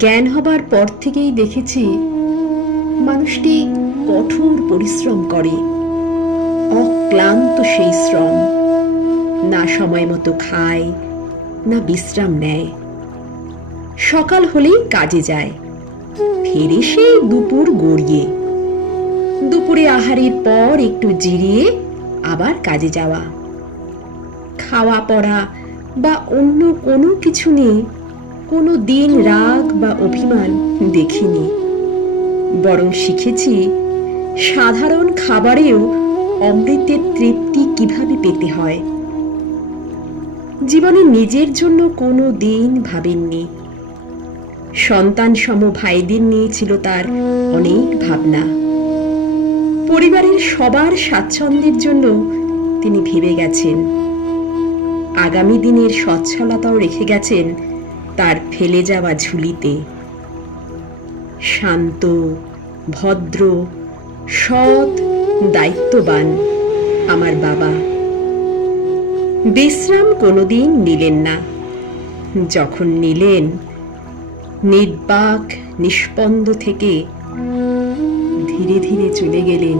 জ্ঞান হবার পর থেকেই দেখেছি মানুষটি কঠোর পরিশ্রম করে, অক্লান্ত সেই শ্রম। না সময় মতো খায়, না বিশ্রাম নেয়। সকাল হলেই কাজে যায়, ফিরে সেই দুপুর গড়িয়ে। দুপুরে আহারের পর একটু জিরিয়ে আবার কাজে যাওয়া। খাওয়া পড়া বা অন্য কোনো কিছু নিয়ে কোনো দিন রাগ বা অভিমান দেখিনি, বরং শিখেছি সাধারণ খাবারেও অমৃতের তৃপ্তি কিভাবে পেতে হয়। জীবনে নিজের জন্য কোনো দিন ভাবেননি। সন্তান সম ভাইদের নিয়ে ছিল তার অনেক ভাবনা। পরিবারের সবার স্বাচ্ছন্দ্যের জন্য তিনি ভেবে গেছেন। আগামী দিনের সচ্ছলতাও রেখে গেছেন তার ফেলে যাওয়া ঝুলিতে। শান্ত, ভদ্র, সৎ, দায়িত্ববান আমার বাবা। বিশ্রাম কোনোদিন নিলেন না। যখন নিলেন, নির্বাক নিষ্পন্দ থেকে ধীরে ধীরে চলে গেলেন